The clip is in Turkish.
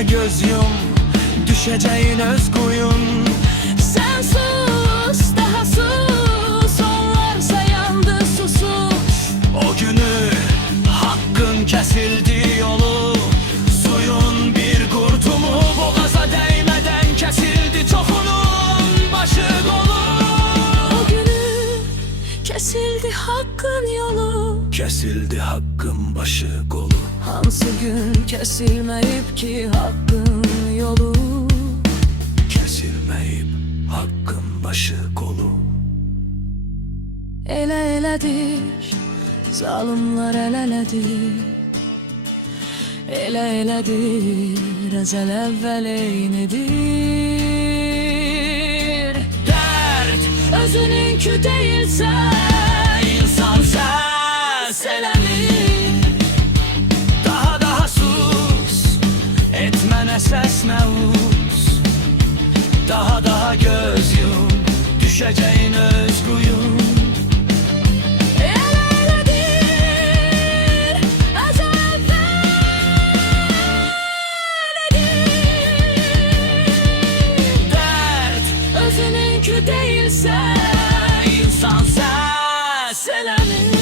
daha göz yum, düşeceğin öz koyun. Sen sus, daha sus, onlarsa yandı susuz. O günü hakkın kesildi yolu, suyun bir kurtumu boğaza değmeden kesildi. Çokunun başı kolu. O günü kesildi hakkın yolu. Kesildi hakkın başı kolu. Hansı gün kesilmeyip ki hakkın yolu. Kesilmeyip hakkın başı kolu. Ele eledir, zalimler el eledir. Ele eledir, ezel evvel eynidir. Dert Özününkü değilse insan seslenir. daha sus, etmene ses mevuz. Daha göz yum, düşeceğin öz kuyun. Ele eledir, ezel evvel eynidir. Dert Özününkü değilse insan seslenir.